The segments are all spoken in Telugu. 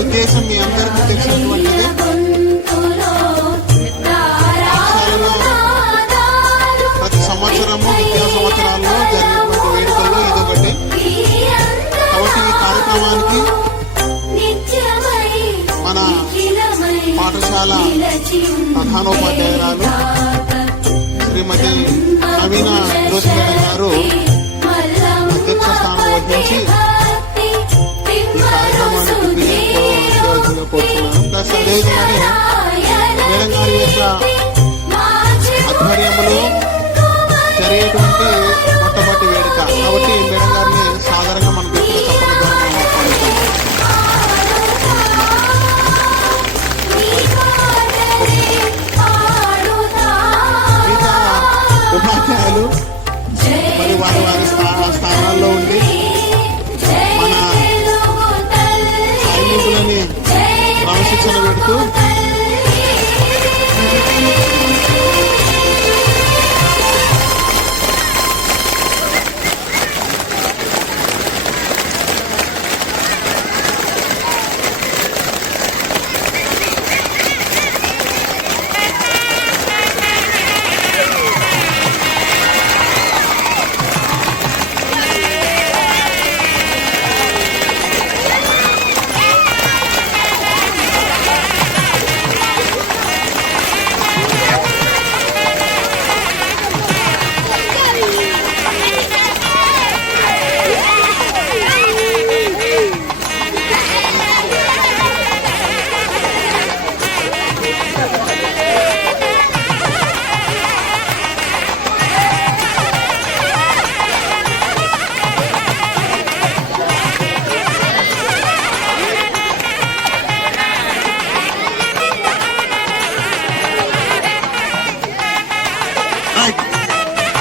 ఉద్దేశం మీ అందరికీ తెలిసినటువంటిది. ప్రతి సంవత్సరము విద్యా సంవత్సరాల్లో జరిగినటువంటి వేడుకల్లో ఇదొకటి. కాబట్టి ఈ కార్యక్రమానికి మన పాఠశాల ప్రధానోపాధ్యాయురాలు శ్రీమతి నవీన జోషి మేడం గారు అధ్యక్ష స్థానం వహించి ఈ కార్యక్రమానికి కోరుతున్నాను. ప్లస్ అదేవిధంగానే మేడం గారి యొక్క ఆధ్వర్యంలో జరిగేటువంటి మొట్టమొదటి వేడుక కాబట్టి మేడం గారిని సాధారణంగా మన గట్టిగా తప్పని ద్వారా మనం ఆహ్వానిస్తాం. మిగతా ఉపాధ్యాయులు మరి వారి వారి స్థానాల్లో ఉండి మన సైనికులని క్రమశిక్షణ పెడుతూ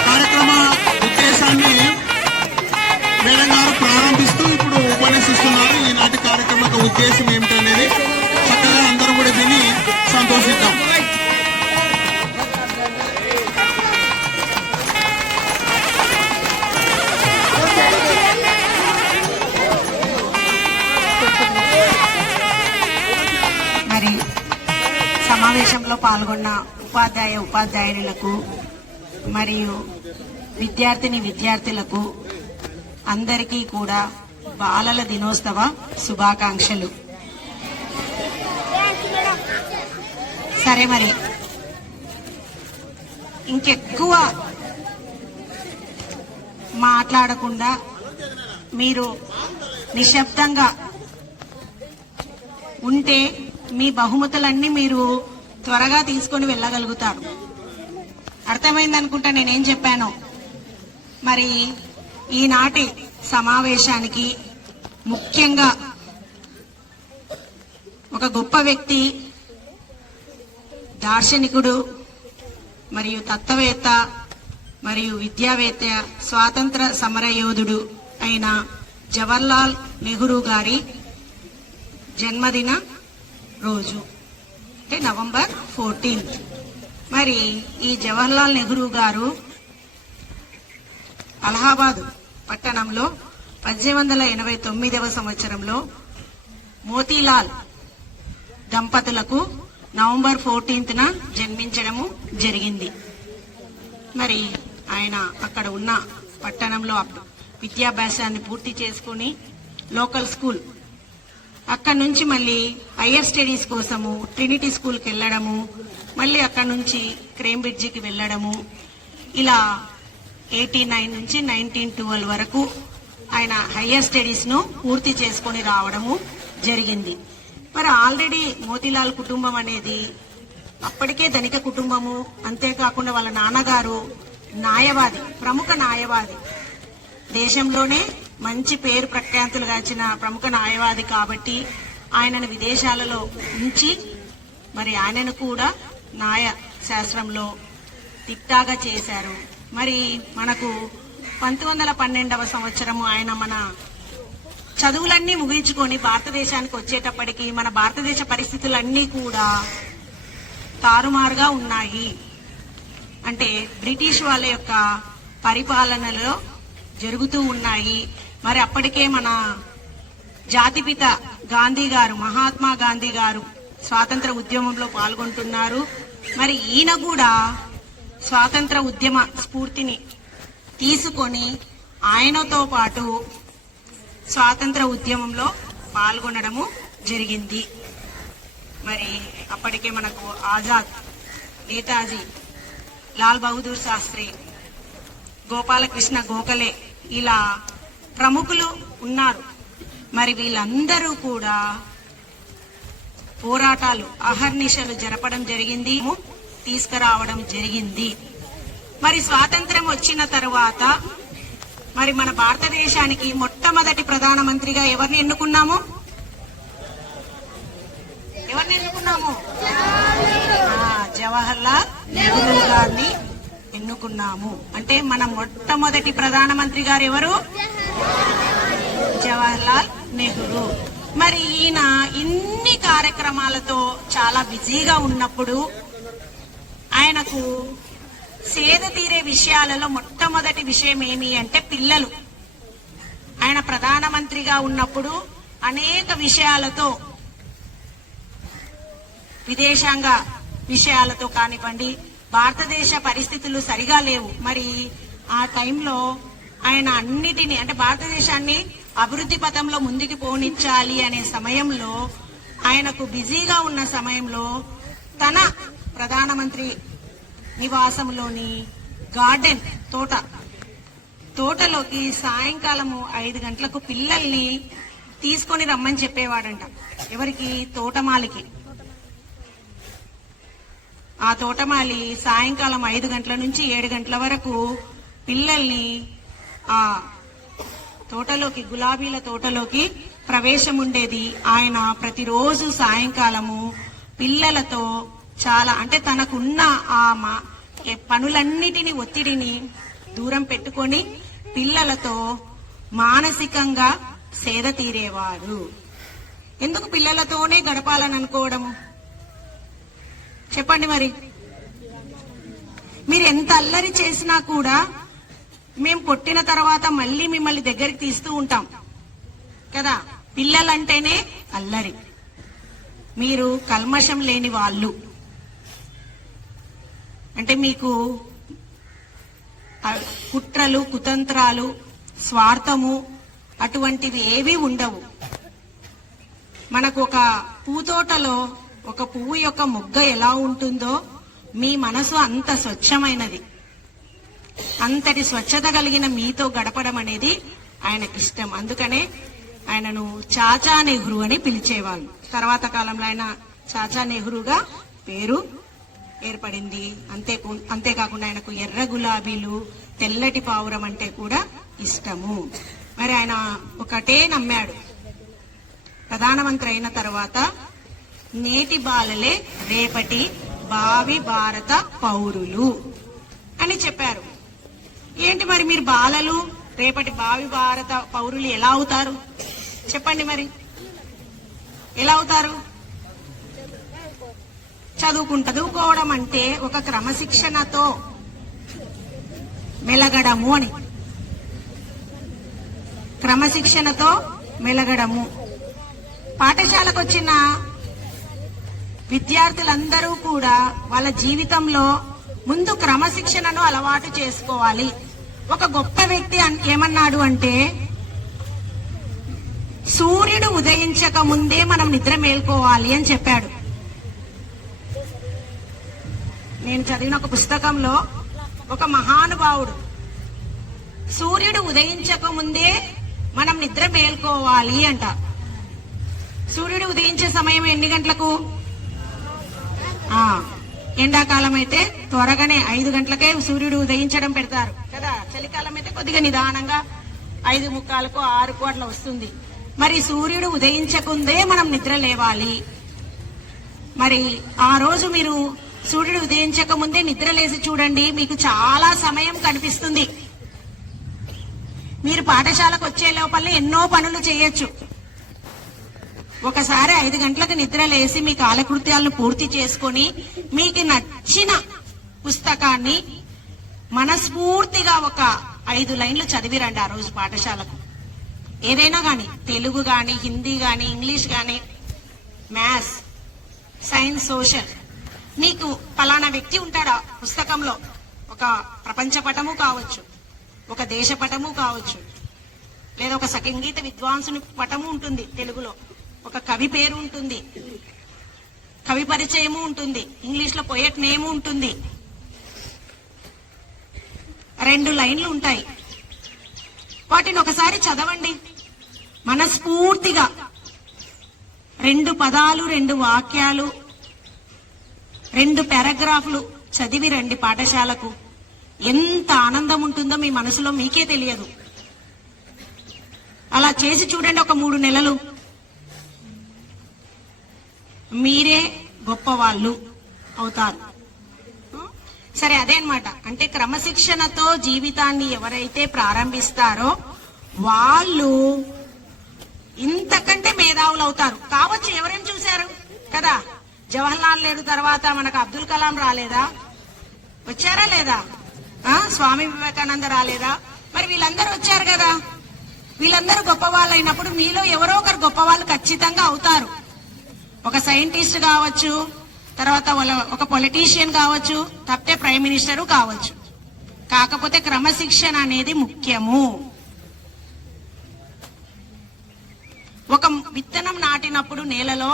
కార్యక్రమ ఉద్దేశాన్ని మేడం గారు ప్రారంభిస్తూ ఇప్పుడు ఉపన్యసిస్తున్నారు. ఈనాటి కార్యక్రమ ఉద్దేశం ఏమిటనేది చక్కగా అందరూ కూడా విని సంతోషిద్దాం. మరి సమావేశంలో పాల్గొన్న ఉపాధ్యాయులకు మరియు విద్యార్థులకు అందరికీ కూడా బాలల దినోత్సవ శుభాకాంక్షలు. సరే, మరి ఇంకెక్కువ మాట్లాడకుండా మీరు నిశ్శబ్దంగా ఉంటే మీ బహుమతులన్నీ మీరు త్వరగా తీసుకొని వెళ్ళగలుగుతారు. అర్థమైంది అనుకుంటా నేనేం చెప్పాను. మరి ఈనాటి సమావేశానికి ముఖ్యంగా ఒక గొప్ప వ్యక్తి, దార్శనికుడు మరియు తత్వవేత్త మరియు విద్యావేత్త, స్వాతంత్ర సమరయోధుడు అయిన జవహర్లాల్ నెహ్రూ గారి జన్మదిన రోజు, అంటే నవంబర్ 14. మరి ఈ జవహర్లాల్ నెహ్రూ గారు అలహాబాద్ పట్టణంలో 1889వ సంవత్సరంలో మోతీలాల్ దంపతులకు నవంబర్ 14న జన్మించడము జరిగింది. మరి ఆయన అక్కడ ఉన్న పట్టణంలో విద్యాభ్యాసాన్ని పూర్తి చేసుకుని లోకల్ స్కూల్, అక్కడి నుంచి మళ్ళీ హయ్యర్ స్టడీస్ కోసము ట్రినిటీ స్కూల్కి వెళ్ళడము, మళ్ళీ అక్కడి నుంచి క్రేంబ్రిడ్జికి వెళ్ళడము, ఇలా 89 నుంచి 1912 వరకు ఆయన హయ్యర్ స్టడీస్ ను పూర్తి చేసుకొని రావడము జరిగింది. మరి ఆల్రెడీ మోతీలాల్ కుటుంబం అనేది అప్పటికే ధనిక కుటుంబము, అంతేకాకుండా వాళ్ళ నాన్నగారు న్యాయవాది, ప్రముఖ న్యాయవాది, దేశంలోనే మంచి పేరు ప్రఖ్యాతులు గాంచిన ప్రముఖ న్యాయవాది కాబట్టి ఆయనను విదేశాలలో ఉంచి మరి ఆయనను కూడా న్యాయ శాస్త్రంలో తిట్టాగా చేశారు. మరి మనకు 1912వ సంవత్సరము ఆయన మన చదువులన్నీ ముగించుకొని భారతదేశానికి వచ్చేటప్పటికి మన భారతదేశ పరిస్థితులన్నీ కూడా తారుమారుగా ఉన్నాయి. అంటే బ్రిటిష్ వాళ్ళ యొక్క పరిపాలనలో జరుగుతూ ఉన్నాయి. మరి అప్పటికే మన జాతిపిత గాంధీ గారు, మహాత్మా గాంధీ గారు స్వాతంత్ర ఉద్యమంలో పాల్గొంటున్నారు. మరి ఈయన కూడా స్వాతంత్ర ఉద్యమ స్ఫూర్తిని తీసుకొని ఆయనతో పాటు స్వాతంత్ర ఉద్యమంలో పాల్గొనడము జరిగింది. మరి అప్పటికే మనకు ఆజాద్, నేతాజీ, లాల్ బహదూర్ శాస్త్రి, గోపాలకృష్ణ గోఖలే ఇలా ప్రముఖులు ఉన్నారు. మరి వీళ్ళందరూ కూడా పోరాటాలు అహర్నిశలు జరపడం జరిగింది, తీసుకురావడం జరిగింది. మరి స్వాతంత్రం వచ్చిన తరువాత మరి మన భారతదేశానికి మొట్టమొదటి ప్రధానమంత్రిగా ఎవరిని ఎన్నుకున్నాము? జవహర్లాల్ నెహ్రూ గారిని ఎన్నుకున్నాము. అంటే మన మొట్టమొదటి ప్రధానమంత్రి గారు ఎవరు? జవహర్లాల్ నెహ్రూ. మరి ఈయన ఇన్ని కార్యక్రమాలతో చాలా బిజీగా ఉన్నప్పుడు ఆయనకు సేద తీరే విషయాలలో మొట్టమొదటి విషయం ఏమి అంటే పిల్లలు. ఆయన ప్రధానమంత్రిగా ఉన్నప్పుడు అనేక విషయాలతో, విదేశాంగ విషయాలతో కానివ్వండి, భారతదేశ పరిస్థితులు సరిగా లేవు. మరి ఆ టైంలో ఆయన అన్నిటినీ, అంటే భారతదేశాన్ని అభివృద్ధి పథంలో ముందుకు పోనిచ్చాలి అనే సమయంలో, ఆయనకు బిజీగా ఉన్న సమయంలో తన ప్రధానమంత్రి నివాసంలోని గార్డెన్ తోటలోకి సాయంకాలము 5 గంటలకు పిల్లల్ని తీసుకొని రమ్మని చెప్పేవాడంట. ఎవరికి? తోటమాలికి. ఆ తోటమాలి సాయంకాలం 5 గంటల నుంచి 7 గంటల వరకు పిల్లల్ని ఆ తోటలోకి, గులాబీల తోటలోకి ప్రవేశం ఉండేది. ఆయన ప్రతిరోజు సాయంకాలము పిల్లలతో చాలా, అంటే తనకున్న ఆ పనులన్నిటిని, ఒత్తిడిని దూరం పెట్టుకొని పిల్లలతో మానసికంగా సేద తీరేవారు. ఎందుకు పిల్లలతోనే గడపాలని అనుకోవడము? చెప్పండి. మరి మీరు ఎంత అల్లరి చేసినా కూడా మేము కొట్టిన తర్వాత మళ్ళీ మిమ్మల్ని దగ్గరికి తీస్తూ ఉంటాం కదా. పిల్లలంటేనే అల్లరి. మీరు కల్మషం లేని వాళ్ళు, అంటే మీకు కుట్రలు, కుతంత్రాలు, స్వార్థము అటువంటివి ఏవి ఉండవు. మనకు ఒక పూతోటలో ఒక పువ్వు యొక్క మొగ్గ ఎలా ఉంటుందో మీ మనసు అంత స్వచ్ఛమైనది. అంతటి స్వచ్ఛత కలిగిన మీతో గడపడం అనేది ఆయనకిష్టం. అందుకనే ఆయనను చాచా నెహ్రూ అని పిలిచేవాళ్ళు. తర్వాత కాలంలో ఆయన చాచా నెహ్రూగా పేరు ఏర్పడింది. అంతేకాకుండా ఆయనకు ఎర్ర గులాబీలు, తెల్లటి పావురం అంటే కూడా ఇష్టము. మరి ఆయన ఒకటే నమ్మాడు, ప్రధానమంత్రి అయిన తర్వాత నేటి బాలలే రేపటి భావి భారత పౌరులు అని చెప్పారు. ఏంటి మరి మీరు బాలలు రేపటి భావి భారత పౌరులు ఎలా అవుతారు చెప్పండి? మరి ఎలా అవుతారు? చదువుకోవడం అంటే ఒక క్రమశిక్షణతో మెలగడము అని. క్రమశిక్షణతో మెలగడము. పాఠశాలకు వచ్చిన విద్యార్థులందరూ కూడా వాళ్ళ జీవితంలో ముందు క్రమశిక్షణను అలవాటు చేసుకోవాలి. ఒక గొప్ప వ్యక్తి ఏమన్నాడు అంటే, సూర్యుడు ఉదయించక ముందే మనం నిద్ర మేల్కోవాలి అని చెప్పాడు. నేను చదివిన ఒక పుస్తకంలో ఒక మహానుభావుడు సూర్యుడు ఉదయించక ముందే మనం నిద్ర మేల్కోవాలి అంట. సూర్యుడు ఉదయించే సమయం ఎన్ని గంటలకు? ఎండాకాలం అయితే త్వరగానే 5 గంటలకే సూర్యుడు ఉదయించడం పెడతారు కదా. చలికాలం అయితే కొద్దిగా నిదానంగా 5:45 6 అట్లా వస్తుంది. మరి సూర్యుడు ఉదయించకుందే మనం నిద్ర లేవాలి. మరి ఆ రోజు మీరు సూర్యుడు ఉదయించక ముందే నిద్ర లేసి చూడండి, మీకు చాలా సమయం కనిపిస్తుంది. మీరు పాఠశాలకు వచ్చే లోపల ఎన్నో పనులు చేయొచ్చు. ఒకసారి 5 గంటలకు నిద్ర లేసి మీ కాలకృత్యాలను పూర్తి చేసుకొని మీకు నచ్చిన పుస్తకాన్ని మనస్ఫూర్తిగా ఒక 5 లైన్లు చదివిరండి ఆ రోజు పాఠశాలకు. ఏదైనా గాని, తెలుగు గాని, హిందీ గాని, ఇంగ్లీష్ గాని, మ్యాథ్స్, సైన్స్, సోషల్. నీకు ఫలానా వ్యక్తి ఉంటాడా పుస్తకంలో, ఒక ప్రపంచ పటము కావచ్చు, ఒక దేశ పటము కావచ్చు, లేదా ఒక సంగీత విద్వాంసుని పటము ఉంటుంది తెలుగులో, ఒక కవి పేరు ఉంటుంది, కవి పరిచయము ఉంటుంది, ఇంగ్లీష్ లో పోయట్ నేము ఉంటుంది, 2 లైన్లు ఉంటాయి. వాటిని ఒకసారి చదవండి మనస్ఫూర్తిగా. 2 పదాలు, 2 వాక్యాలు, 2 పారాగ్రాఫ్లు చదివి రండి పాఠశాలకు. ఎంత ఆనందం ఉంటుందో మీ మనసులో మీకే తెలియదు. అలా చేసి చూడండి ఒక 3 నెలలు. మీరే గొప్పవాళ్ళు అవుతారు. సరే, అదే అన్నమాట. అంటే క్రమశిక్షణతో జీవితాన్ని ఎవరైతే ప్రారంభిస్తారో వాళ్ళు ఇంతకంటే మేధావులు అవుతారు. కావచ్చు, ఎవరేం చూశారు కదా. జవహర్లాల్ నెహ్రూ తర్వాత మనకు అబ్దుల్ కలాం రాలేదా? వచ్చారా లేదా? స్వామి వివేకానంద రాలేదా? మరి వీళ్ళందరూ వచ్చారు కదా. వీళ్ళందరూ గొప్ప వాళ్ళు అయినప్పుడు మీలో ఎవరో ఒకరు గొప్ప వాళ్ళు ఖచ్చితంగా అవుతారు. ఒక సైంటిస్ట్ కావచ్చు, తర్వాత ఒక పొలిటీషియన్ కావచ్చు, తప్పితే ప్రైమ్ మినిస్టరు కావచ్చు. కాకపోతే క్రమశిక్షణ అనేది ముఖ్యము. ఒక విత్తనం నాటినప్పుడు నేలలో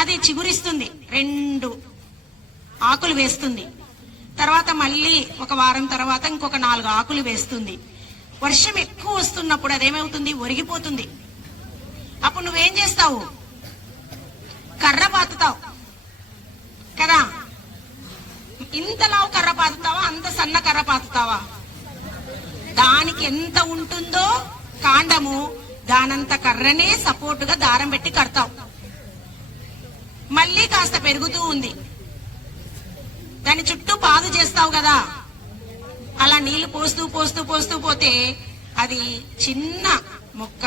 అది చిగురిస్తుంది, 2 ఆకులు వేస్తుంది. తర్వాత మళ్ళీ ఒక వారం తర్వాత ఇంకొక 4 ఆకులు వేస్తుంది. వర్షం ఎక్కువ వస్తున్నప్పుడు అదేమవుతుంది? ఒరిగిపోతుంది. అప్పుడు నువ్వేం చేస్తావు? కర్ర పాతుతావు కదా. ఇంతలావు కర్ర పాతుతావా, అంత సన్న కర్ర పాతుతావా? దానికి ఎంత ఉంటుందో కాండము, దానంత కర్రనే సపోర్టుగా దారం పెట్టి కడతావు. మళ్ళీ కాస్త పెరుగుతూ ఉంది, దాని చుట్టూ పాదు చేస్తావు కదా. అలా నీళ్లు పోస్తూ పోస్తూ పోస్తూ పోతే అది చిన్న మొక్క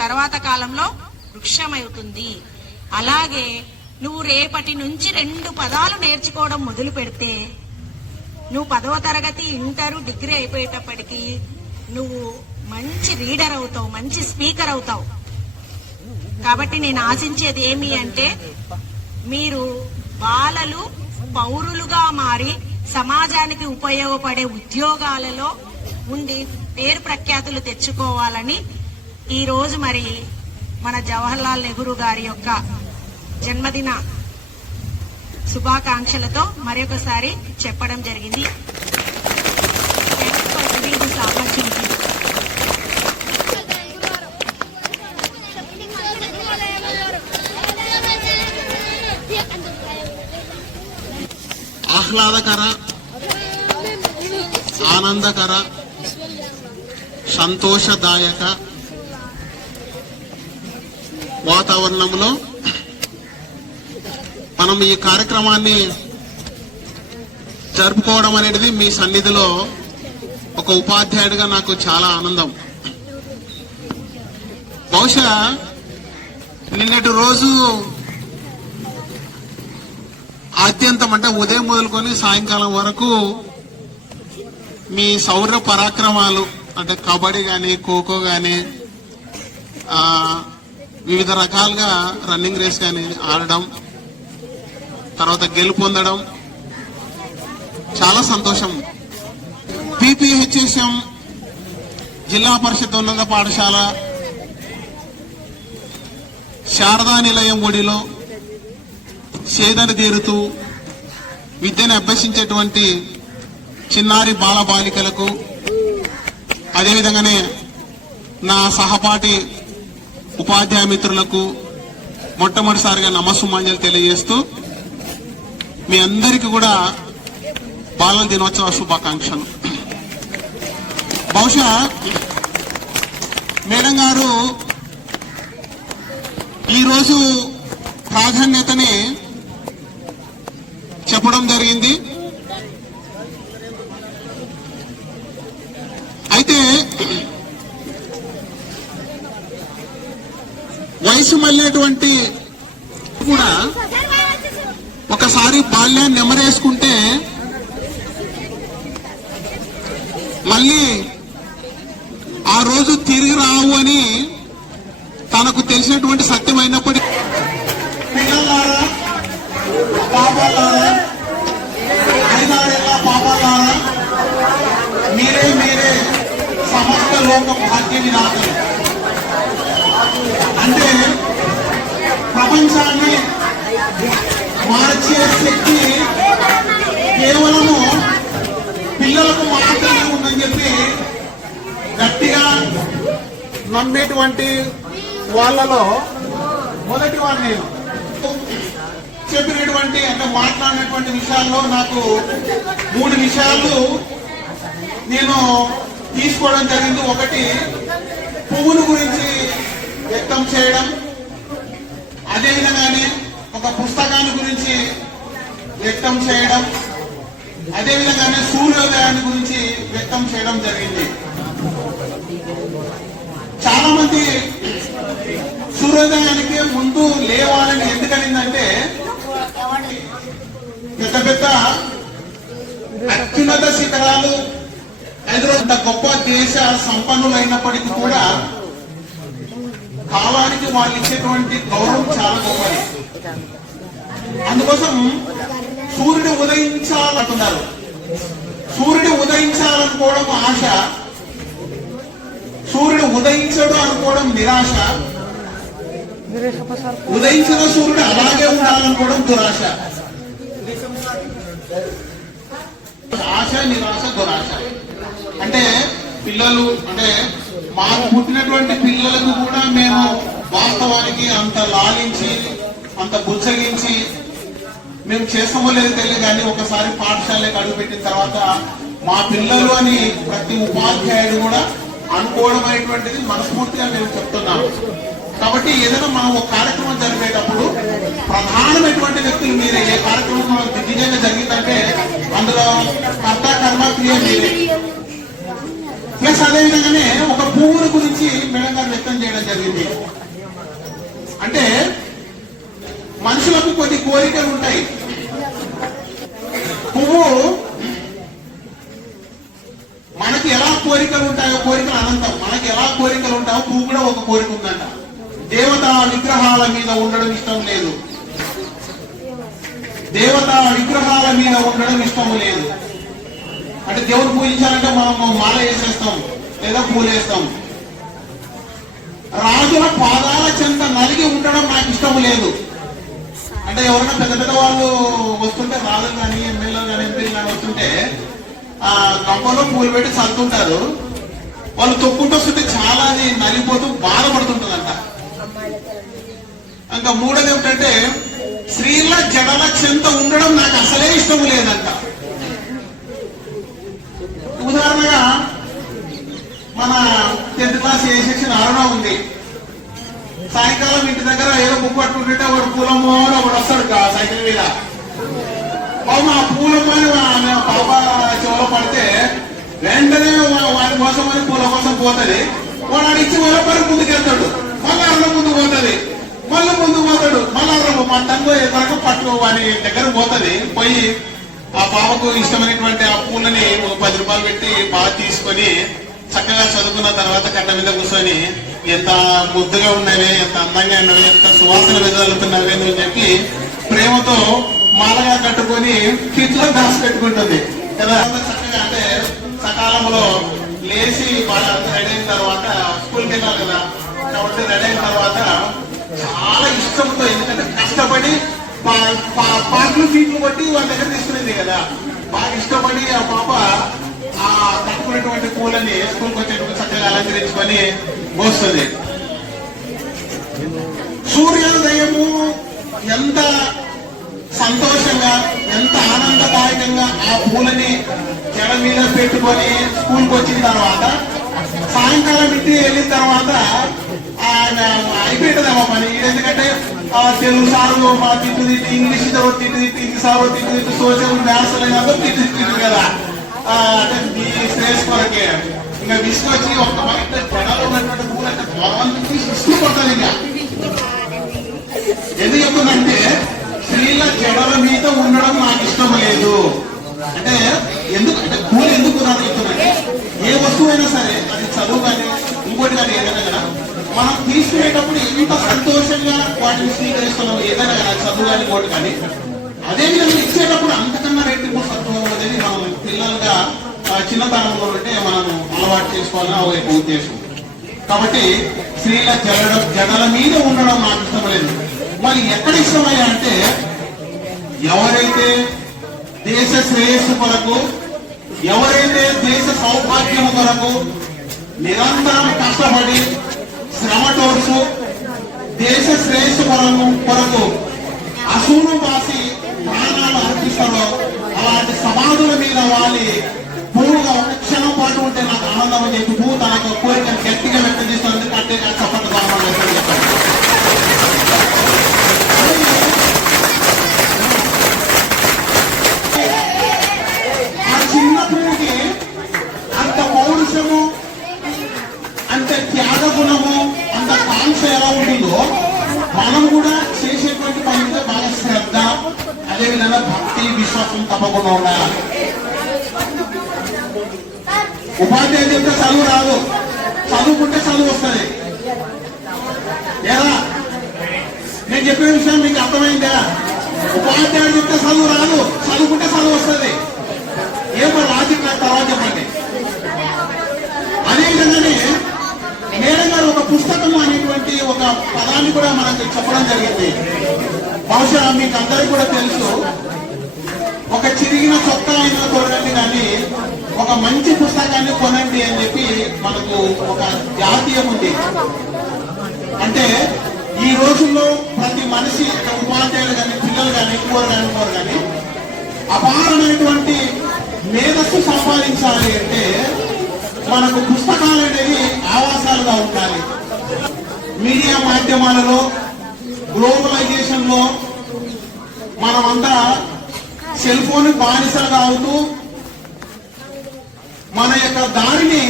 తర్వాత కాలంలో వృక్షమవుతుంది. అలాగే నువ్వు రేపటి నుంచి 2 పదాలు నేర్చుకోవడం మొదలు పెడితే నువ్వు 10వ తరగతి, ఇంటర్, డిగ్రీ అయిపోయేటప్పటికి నువ్వు మంచి రీడర్ అవుతావు, మంచి స్పీకర్ అవుతావు. కాబట్టి నేను ఆశించేది ఏమి అంటే, మీరు బాలలు పౌరులుగా మారి సమాజానికి ఉపయోగపడే ఉద్యోగాలలో ఉండి పేరు ప్రఖ్యాతులు తెచ్చుకోవాలని ఈ రోజు మరి మన జవహర్లాల్ నెహ్రూ గారి యొక్క జన్మదిన శుభాకాంక్షలతో మరొకసారి చెప్పడం జరిగింది. Thanks for giving this opportunity. ఆహ్లాదకర, ఆనందకర, సంతోషదాయక వాతావరణంలో మనం ఈ కార్యక్రమాన్ని జరుపుకోవడం అనేది మీ సన్నిధిలో ఒక ఉపాధ్యాయుడిగా నాకు చాలా ఆనందం. బహుశా నిన్నటి రోజు ఆద్యంతం అంటే ఉదయం మొదలుకొని సాయంకాలం వరకు మీ శౌర్య పరాక్రమాలు అంటే కబడ్డీ కానీ ఖోఖో కానీ వివిధ రకాలుగా రన్నింగ్ రేస్ కానీ ఆడడం, తర్వాత గెలుపొందడం చాలా సంతోషం. PPHSM జిల్లా పరిషత్ ఉన్నత పాఠశాల శారదా నిలయం ఒడిలో సేదను తీరుతూ విద్యను అభ్యసించేటువంటి చిన్నారి బాలబాలికలకు, అదేవిధంగానే నా సహపాఠి ఉపాధ్యాయ మిత్రులకు మొట్టమొదటిసారిగా నమస్సుమాంజలు తెలియజేస్తూ మీ అందరికీ కూడా బాలల దినోత్సవ శుభాకాంక్షలు. బహుశా మేడం గారు ఈరోజు ప్రాధాన్యతని చెప్పడం జరిగింది. అయితే వయసు మళ్ళేటువంటి కూడా ఒకసారి బాల్యాన్ని నెమరేసుకుంటే మళ్ళీ ఆ రోజు తిరిగి రావు అని తనకు తెలిసినటువంటి సత్యమైనప్పటికీ పిల్లలారా, పాపాలారా, 5-6 ఏళ్ల పాపాలారా, మీరే సమస్త లోక భాగ్య విధాతలు. అంటే ప్రపంచాన్ని మార్చే శక్తి కేవలము పిల్లలకు మాత్రమే ఉందని చెప్పి గట్టిగా నమ్మేటువంటి వాళ్ళలో మొదటి వాడు నేను. చెప్పినటువంటి అంటే మాట్లాడినటువంటి విషయాల్లో నాకు 3 విషయాలు నేను తీసుకోవడం జరిగింది. ఒకటి, పువ్వుల గురించి వ్యక్తం చేయడం, అదేవిధంగానే ఒక పుస్తకాన్ని గురించి వ్యక్తం చేయడం, అదేవిధంగానే సూర్యోదయాన్ని గురించి వ్యక్తం చేయడం జరిగింది. చాలా మంది సూర్యోదయానికి ముందు లేవాలని ఎందుకనిందంటే పెద్ద అత్యున్నత శిఖరాలు ఎదురంత గొప్ప దేశ సంపన్నులైనప్పటికీ కూడా కాలానికి వాళ్ళు ఇచ్చేటువంటి గౌరవం చాలా గొప్పది. అందుకోసం సూర్యుడు ఉదయించాలంటున్నారు. సూర్యుడు ఉదయించాలనుకోవడం ఆశ, సూర్యుడు ఉదయించడు అనుకోవడం నిరాశ, ఉదయించిన సూర్యుడు అలాగే ఉండాలనుకోవడం దురాశ. ఆశ, నిరాశ, దురాశ. అంటే పిల్లలు అంటే మాకు పుట్టినటువంటి పిల్లలకు కూడా మేము వాస్తవానికి అంత లాలించి అంత బుచ్చగించి మేము చేస్తామో లేదో తెలియదు, కానీ ఒకసారి పాఠశాలకు అడుగుపెట్టిన తర్వాత మా పిల్లలు అని ప్రతి ఉపాధ్యాయుడు కూడా అనుకోవడం అనేటువంటిది మనస్ఫూర్తిగా మేము చెప్తున్నాము. కాబట్టి ఏదైనా మనం ఒక కార్యక్రమం జరిపేటప్పుడు ప్రధానమైనటువంటి వ్యక్తులు మీరే. ఏ కార్యక్రమం దిగ్విజయంగా జరిగిందంటే అందులో కర్త కర్మ క్రియ మీరే. ప్లస్ అదేవిధంగానే ఒక పువ్వుల గురించి మేడం గారు వ్యక్తం చేయడం జరిగింది. అంటే మనుషులకు కొన్ని కోరికలు ఉంటాయి. పువ్వు మనకి ఎలా కోరికలు ఉంటాయో, కోరికలు అనంతం. మనకి ఎలా కోరికలు ఉంటాయో పువ్వు కూడా ఒక కోరిక ఉందంట. దేవతా విగ్రహాల మీద ఉండడం ఇష్టం లేదు, దేవతా విగ్రహాల మీద ఉండడం ఇష్టం లేదు. అంటే దేవుడు పూజించాలంటే మనం మాల వేసేస్తాం లేదా పూలేస్తాం. రాజుల పాదాల చెంత నలిగి ఉండడం నాకు ఇష్టం లేదు. అంటే ఎవరైనా పెద్ద పెద్ద వాళ్ళు వస్తుంటే రాజులు కానీ ఎమ్మెల్యేలు కానీ ఎంపీలు కానీ వస్తుంటే ఆ గంపలో పూలు పెట్టి చల్లుతుంటారు. వాళ్ళు తొక్కుంటూ వస్తుంటే చాలా అది నలిగిపోతూ బాధపడుతుంటుందంట. ఇంకా మూడోది ఏమిటంటే స్త్రీల జడల చెంత ఉండడం నాకు అసలే ఇష్టం లేదంట. ఉదాహరణగా మన 10th క్లాస్ ఏ సెక్షన్ అరుణ ఉంది. సాయంకాలం ఇంటి దగ్గర ఏదో బుక్ పట్టుకుంటుంటే వాడు పూలమ్మో ఒకడు వస్తాడు సైకిల్ మీద. మా పూలమ్మో అని పాప చెవులో పడితే వెంటనే వాడి కోసం అని పూల కోసం పోతుంది. వాడు అడిచి వాళ్ళ పని ముందుకెళ్తాడు. మళ్ళీ అన్నం ముందు పోతుంది, మళ్ళీ ముందు పోతాడు, మళ్ళీ అన్నం మా తంగు ఎదురక పట్టు వాడి దగ్గర పోతుంది. పోయి ఆ పాపకు ఇష్టమైనటువంటి ఆ పూలని 10 రూపాయలు పెట్టి బాగా తీసుకొని చక్కగా చదువుకున్న తర్వాత కట్ట మీద కూర్చొని ఎంత ముద్దుగా ఉన్నవే, ఎంత అందంగా ఉన్నవి, ఎంత సువాసన వెదజల్లుతున్నవే అని చెప్పి ప్రేమతో మాలగా కట్టుకొని ఫ్రిడ్జ్ లో దాచి పెట్టుకుంటుంది కదా. చక్కగా అంటే సకాలంలో లేచి బాగా రెడీ అయిన తర్వాత స్కూల్కి వెళ్ళాలి కదా. కాబట్టి రెడీ అయిన తర్వాత చాలా ఇష్టంతో, ఎందుకంటే కష్టపడి పాటలు సీట్లు కొట్టి వాళ్ళ దగ్గర తీసుకునేది కదా. బాగా ఇష్టపడి ఆ పాప ఆ కట్టుకున్నటువంటి పూలని స్కూల్కి వచ్చేటప్పుడు చక్కగా అలంకరించుకొని మోస్తుంది. సూర్యోదయము ఎంత సంతోషంగా, ఎంత ఆనందదాయకంగా ఆ పూలని జడ మీద పెట్టుకొని స్కూల్కి వచ్చిన తర్వాత సాయంకాలం ఇంటికి వెళ్ళిన తర్వాత అయిపోయింటదేమో పని. ఎందుకంటే తెలుగు సార్లు మా తిట్టు తిట్టి, ఇంగ్లీష్ తిట్టు తిట్టి, ఇంగ్లీష్ సార్ తిట్టు తిట్టు, సోషల్ మ్యాథ్స్ అందరూ తిట్టు తిట్టు కదా. అంటే మీ శ్రేయస్ కొరకే ఇంకా విసుకొచ్చి ఒక జనాలు ఉన్నటువంటి పూలు అంటే భగవంతుడికి ఇష్టపడతాను. ఇంకా ఎందుకు చెప్తుందంటే స్త్రీల జడల మీద ఉండడం నాకు ఇష్టం లేదు అంటే ఎందుకు అంటే పూలు ఎందుకు నాకు చెప్తుందంటే ఏ వస్తువైనా సరే అది చదువు కానీ ఇంకోటి కానీ ఏదైనా కదా మనం తీసుకునేటప్పుడు ఎంత సంతోషంగా వాటిని స్వీకరిస్తున్నాం. ఏదైనా కదా చదువు కానీ ఇంకోటి కానీ అదేవిధంగా ఇచ్చేటప్పుడు అంతకన్నా రెట్టింపు సత్వం అనేది మనం పిల్లలుగా చిన్నతనంలో అంటే మనం అలవాటు చేసుకోవాలని ఒక ఉద్దేశం. కాబట్టి స్త్రీల జడల మీద ఉండడం నాకు ఇష్టం లేదు. మరి ఎక్కడ ఇష్టమయ్యా అంటే ఎవరైతే దేశ శ్రేయస్సు కొరకు, ఎవరైతే దేశ సౌభాగ్యం కొరకు నిరంతరం కష్టపడి శ్రమ తోడుసు దేశ శ్రేయస్సు కొరకు అసూలు బాసి ప్రాణాలు అర్పిస్తారో అలాంటి సమాధుల మీద వాలి పువ్వుగా ఒక క్షణం పాటు ఉంటే నాకు ఆనందం అని చెప్పి పువ్వు తన కోరికను గట్టిగా వ్యక్తం చేస్తున్నందుకు అంటే చప్పట్లు చెప్పారు. ఆ చిన్న పువ్వుకి అంత పౌరుషము, అంత త్యాగ గుణము, అంత కాంక్ష ఎలా ఉంటుందో మనం కూడా చేసేటువంటి పని మీద బాగా శ్రద్ధ, అదేవిధంగా భక్తి, విశ్వాసం తప్పకుండా ఉండాలి. ఉపాధ్యాయులు చెప్తే చదువు రాదు, చదువుకుంటే చదువు వస్తుంది. ఎలా నేను చెప్పే విషయం మీకు అర్థమైందా? ఉపాధ్యాయుడు చెప్తే చదువు రాదు, చదువుకుంటే చదువు వస్తుంది. ఏమో లాజిక్ నాకు తర్వాత చెప్పండి. అదేవిధంగానే మేడం గారు ఒక పుస్తకం అనేటువంటి ఒక పదాన్ని కూడా మనకు చెప్పడం జరిగింది. బహుశా మీకు అందరికీ కూడా తెలుసు. ఒక చిరిగిన చొక్కా అయినా కొనండి కానీ ఒక మంచి పుస్తకాన్ని కొనండి అని చెప్పి మనకు ఒక జాతీయం ఉంది. అంటే ఈ రోజుల్లో ప్రతి మనిషి ఉపాధ్యాయులు కానీ, పిల్లలు కానీ, ఇంకోరు కానీ అపారమైనటువంటి మేధస్సు సంపాదించాలి అంటే మనకు పుస్తకాలు అనేవి ఆవాసాలుగా ఉండాలి. మీడియా మాధ్యమాలలో, గ్లోబలైజేషన్ లో మనమంతా సెల్ ఫోన్ బానిసలుగా అవుతూ మన యొక్క దారిని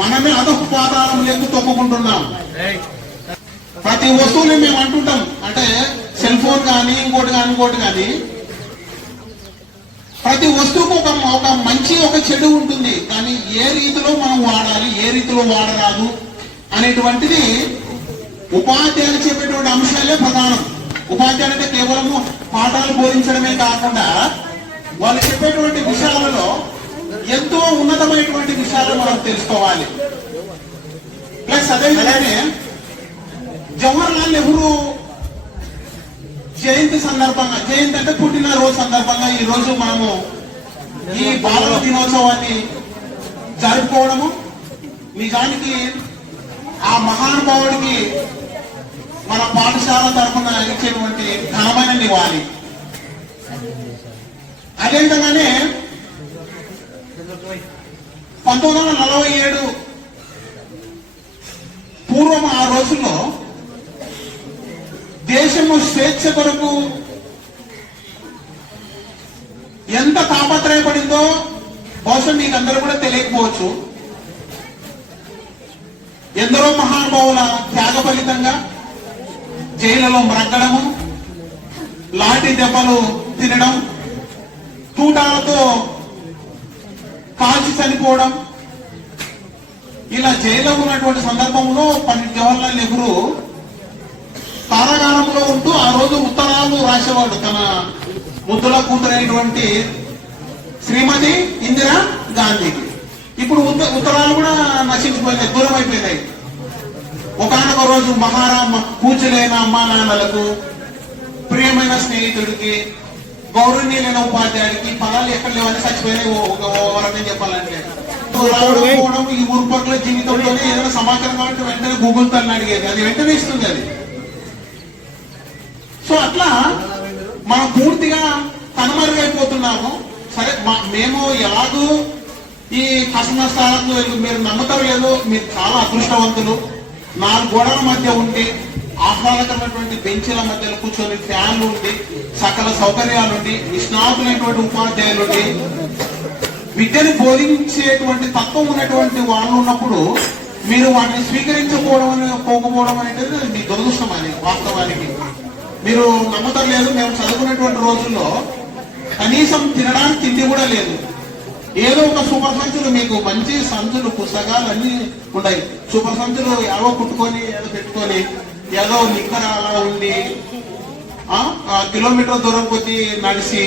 మనమే అధఃపాతాళం లేకు తొక్కుకుంటున్నాం. ప్రతి వస్తువుని మేము అంటుంటాం, అంటే సెల్ ఫోన్ కానీ ఇంకోటి కానీ ప్రతి వస్తువుకు ఒక మంచి ఒక చెడు ఉంటుంది. కానీ ఏ రీతిలో మనం వాడాలి, ఏ రీతిలో వాడరాదు అనేటువంటిది ఉపాధ్యాయులు చెప్పేటువంటి అంశాలే ప్రధానం. ఉపాధ్యాయులు అంటే కేవలము పాఠాలు బోధించడమే కాకుండా వాళ్ళు చెప్పేటువంటి విషయాలలో ఎంతో ఉన్నతమైనటువంటి విషయాలు మనం తెలుసుకోవాలి. ప్లస్ అదేవిధంగానే జవహర్లాల్ నెహ్రూ జయంతి సందర్భంగా, జయంతి అంటే పుట్టినరోజు సందర్భంగా ఈ రోజు మనము ఈ బాలల దినోత్సవాన్ని జరుపుకోవడము నిజానికి ఆ మహానుభావుడికి మన పాఠశాల తరఫున ఇచ్చేటువంటి ఘనమైన నివాళి. అదేవిధంగానే 1947 పూర్వం ఆ రోజుల్లో దేశము స్వేచ్ఛ కొరకు ఎంత తాపత్రయపడిందో బహుశా మీకు అందరూ కూడా తెలియకపోవచ్చు. ఎందరో మహానుభావుల త్యాగ ఫలితంగా జైళ్లలో మ్రగ్గడము, లాఠీ దెబ్బలు తినడం, తూటాలతో కాల్చి చనిపోవడం, ఇలా జైల్లో ఉన్నటువంటి సందర్భంలో పండిట్ జవహర్లాల్ నెహ్రూ కారాగారంలో ఉంటూ ఆ రోజు ఉత్తరాలు రాసేవాడు తన ముద్దుల కూతురైనటువంటి శ్రీమతి ఇందిరా గాంధీకి. ఇప్పుడు ఉత్తరాలు కూడా నశించిపోయినాయి, దూరం అయిపోయినాయి. ఒకనొక రోజు మహారామ పూజలైన అమ్మా నాన్నలకు, ప్రియమైన స్నేహితుడికి, గౌరవనీయులైన ఉపాధ్యాయుడికి ఫలాలు ఎక్కడ లేవని చచ్చిపోయినాయి. ఒక రకంగా చెప్పాలంటే రావడం ఈ ఊరు పట్ల జీవితంలోనే ఏదైనా సమాచారం కాబట్టి వెంటనే గూగుల్ తల్లి అడిగేది, అది వెంటనే ఇస్తుంది అది. సో అట్లా మనం పూర్తిగా కనుమరుగైపోతున్నాము. సరే మేము ఎలాగూ ఈ కష్ట నష్టాలకు మీరు నమ్ముతారు లేదో, మీరు చాలా అదృష్టవంతులు. 4 గోడల మధ్య ఉండి ఆహ్లాదకరమైనటువంటి బెంచీల మధ్యలో కూర్చొని ఫ్యాన్లు ఉండి సకల సౌకర్యాలుండి నిష్ణాతులైనటువంటి ఉపాధ్యాయులుండి విద్యను బోధించేటువంటి తత్వం ఉన్నటువంటి వాళ్ళు ఉన్నప్పుడు మీరు వాటిని స్వీకరించకపోవడం అనేది మీ దురదృష్టం. అని వాస్తవానికి మీరు నమ్ముతారు లేదు, మేము చదువుకునేటువంటి రోజుల్లో కనీసం తినడానికి తిండి కూడా లేదు. ఏదో ఒక సూపర్ సంచులు, మీకు మంచి సంచులు పుస్తకాలు అన్ని ఉన్నాయి. సూపర్ సంచులు ఏవో కుట్టుకొని ఏదో పెట్టుకొని ఏదో నిక్కర అలా ఉండి కిలోమీటర్ దూరం కొద్ది నడిచి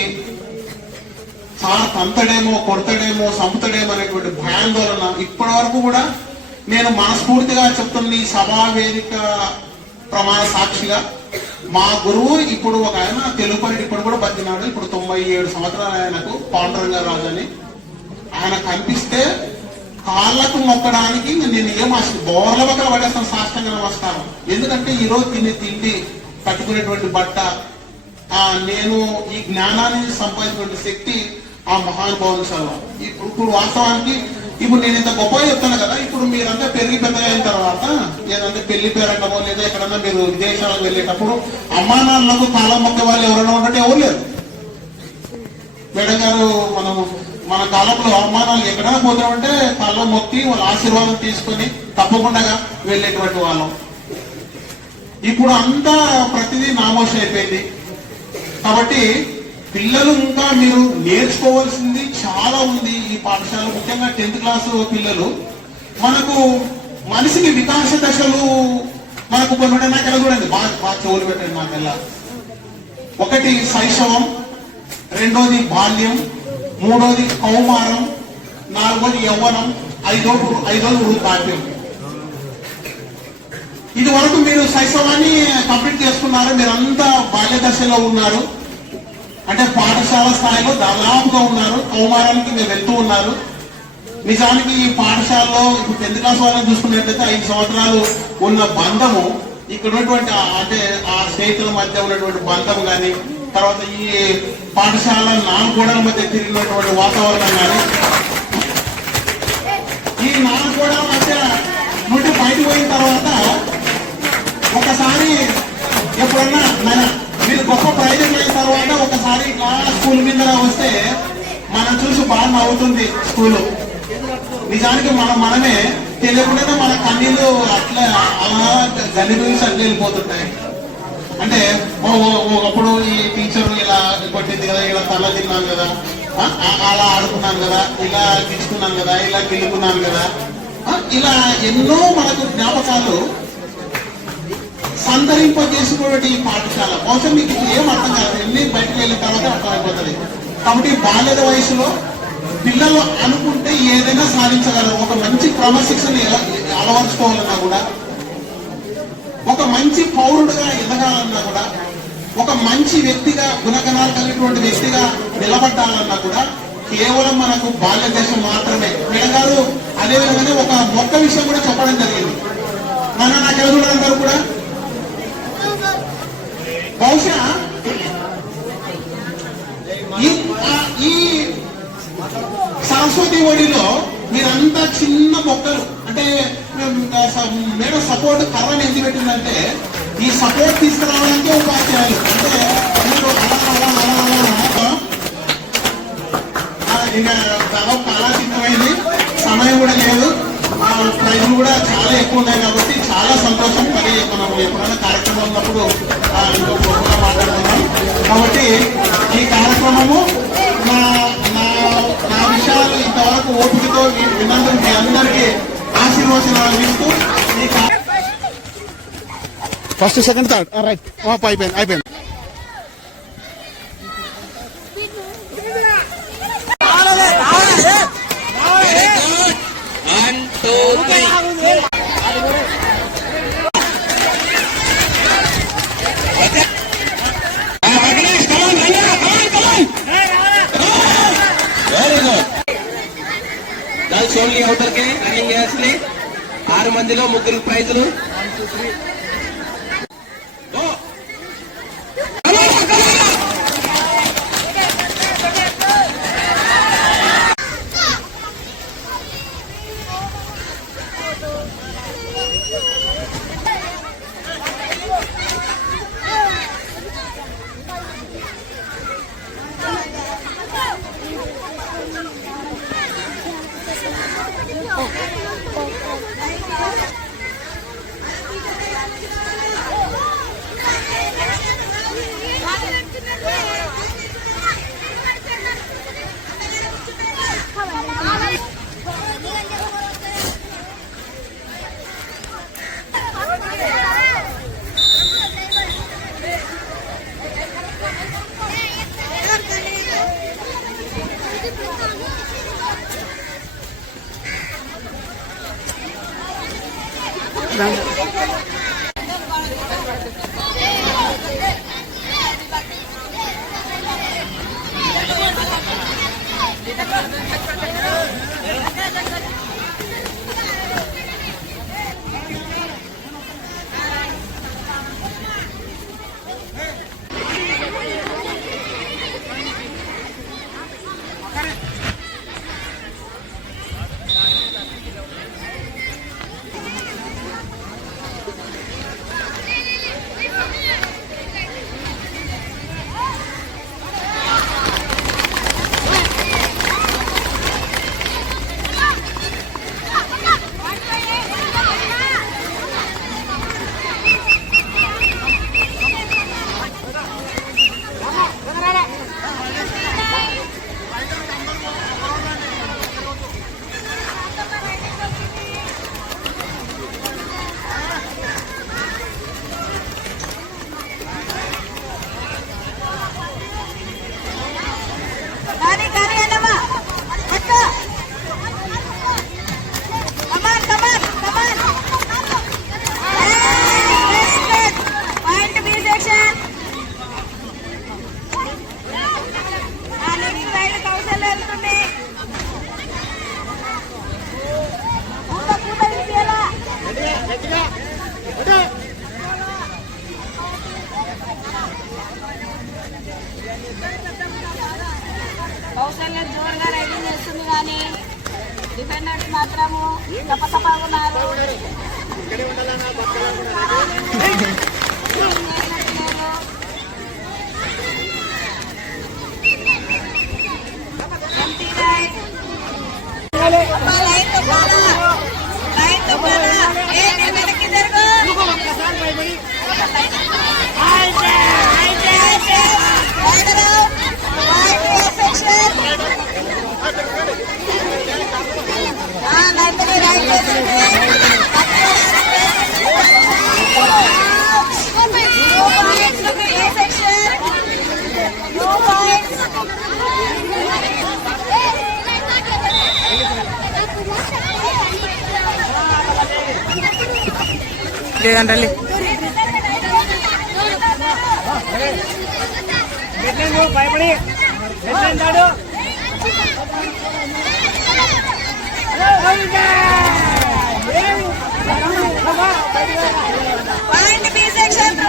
చాలా తంతడేమో, కొడతాడేమో, సంపుతాడేమో అనేటువంటి భయాందోళన ఇప్పటి వరకు కూడా నేను మనస్ఫూర్తిగా చెప్తున్న ఈ సభా వేదిక ప్రమాణ సాక్షిగా మా గురువు ఇప్పుడు ఒక ఆయన తెలుగు పండిట్ ఇప్పుడు కూడా బతికినాడు. ఇప్పుడు 97 సంవత్సరాలు ఆయనకు, పాండురంగరాజు అని. ఆయన కనిపిస్తే కాళ్ళకు మొక్కడానికి నేను ఏం బోర్ల పక్కన పడేస్తాను, సాష్టంగా నమస్కారం. ఎందుకంటే ఈరోజు తిండి కట్టుకునేటువంటి బట్ట, నేను ఈ జ్ఞానాన్ని సంపాదించినటువంటి శక్తి ఆ మహానుభావుని చదవ. ఇప్పుడు వాస్తవానికి ఇప్పుడు నేను ఇంత గొప్పగా చెప్తాను కదా, ఇప్పుడు మీరంతా పెరిగి పెద్దగా అయిన తర్వాత ఏదంటే పెళ్లి పేరంటమో లేదా ఎక్కడన్నా మీరు విదేశాలకు వెళ్ళేటప్పుడు అమ్మా నాన్నలకు కాలం మొక్క వాళ్ళు ఎవరైనా ఉంటే ఎవరు లేరు. మేడం గారు మన కాలంలో అవమానాలు ఎక్కడైనా పోతామంటే కాళ్ళం మొక్కి వాళ్ళ ఆశీర్వాదం తీసుకొని తప్పకుండా వెళ్ళేటువంటి వాళ్ళం. ఇప్పుడు అంతా ప్రతిదీ నామోషం అయిపోయింది. కాబట్టి పిల్లలు ఇంకా మీరు నేర్చుకోవాల్సింది చాలా ఉంది ఈ పాఠశాల. ముఖ్యంగా 10th క్లాస్ పిల్లలు మనకు మనిషికి వికాస దశలు మనకు కొన్ని నాకెలా చూడండి, బాగా చెవులు పెట్టండి నాకెల్లా. ఒకటి శైశవం, రెండోది బాల్యం, మూడోది కౌమారం, 4వది యవ్వనం, 5వది వృద్ధాప్యం. ఇది వరకు మీరు శైశవాన్ని కంప్లీట్ చేసుకున్నారు, మీరంతా బాల్య దశలో ఉన్నారు, అంటే పాఠశాల స్థాయిలో దాదాపుగా ఉన్నారు. కౌమారానికి మీరు వెళ్తూ ఉన్నారు. నిజానికి ఈ పాఠశాలలో ఇప్పుడు 10th క్లాస్ వాళ్ళని చూసుకున్నట్లయితే 5 సంవత్సరాలు ఉన్న బంధము, ఇక్కడ ఉన్నటువంటి అంటే ఆ స్నేహితుల మధ్య ఉన్నటువంటి బంధం కానీ, తర్వాత ఈ పాఠశాల 4 గోడల మధ్య తిరిగినటువంటి వాతావరణం కానీ, ఈ 4 గోడల మధ్య నుండి బయటకు పోయిన తర్వాత ఒకసారి ఎప్పుడన్నా మీరు గొప్ప ప్రైజెస్ అయిన తర్వాత ఒకసారి ఇట్లా స్కూల్ మీద వస్తే మనం చూసి బాగా నవ్వుతుంది స్కూలు. నిజానికి మనమే తెలియకుండా మన కన్నీళ్ళు అట్లా అలా గల్లిపోయి అట్లా వెళ్ళిపోతుంటాయి. అంటే ఒకప్పుడు ఈ టీచర్ ఇలా కొట్టింది కదా, ఇలా తల తిన్నాను కదా, అలా ఆడుకున్నాను కదా, ఇలా గిచ్చుకున్నాను కదా, ఇలా గిల్లుకున్నాను కదా, ఇలా ఎన్నో మనకు జ్ఞాపకాలు సంతరింపజేసుకున్నటువంటి ఈ పాఠశాల. బహుశా మీకు ఏం అర్థం కాదు, ఎన్ని బయటకు వెళ్ళిన తర్వాత అర్థమైపోతుంది. కాబట్టి బాల్యద వయసులో పిల్లలు అనుకుంటే ఏదైనా సాధించగలరు. ఒక మంచి క్రమశిక్షణ అలవర్చుకోవాలన్నా కూడా, ఒక మంచి పౌరుడుగా ఎదగాలన్నా కూడా ఒక మంచి వ్యక్తిగా గుణగణాలు కలిగినటువంటి వ్యక్తిగా నిలబడ్డాలన్నా కూడా కేవలం మనకు బాల్య దశ మాత్రమే. మేడం గారు అదే విధంగానే ఒక మొక్క విషయం కూడా చెప్పడం జరిగింది. నాకు ఎవరు కూడా బహుశా ఈ సరస్వతి ఒడిలో మీరంతా చిన్న మొక్కలు అంటే మేడం సపోర్ట్ కర్రని ఎందుకు పెట్టిందంటే ఈ సపోర్ట్ తీసుకురావడానికి ఉపాధ్యాయులు అంటే మీరు ఇంకా దాదాపు చాలా చిన్నమైంది, సమయం కూడా లేదు, ప్రైజులు కూడా చాలా ఎక్కువ ఉన్నాయి కాబట్టి చాలా సంతోషం. మరి మనం ఎప్పుడైనా కార్యక్రమం ఉన్నప్పుడు మాట్లాడుతున్నాం. కాబట్టి ఈ కార్యక్రమము నా విషయాలు ఇంతవరకు ఓపికతో విన్నందుకు మీ అందరికీ ఆశీర్వచనాలు ఇస్తూ ఫస్ట్ సెకండ్ థర్డ్ రైట్ అయిపోయింది. ఓన్లీ అవుటర్కి రన్నింగ్ చేయాల్సింది 6 మందిలో 3 ప్రైజులు. కౌశల్య జోరుగా రైడింగ్ చేస్తుంది కానీ డిఫెండర్స్ మాత్రము తప్పతప్ప ఉన్నారు. లేదంటే పాయింట్ బి సెక్షన్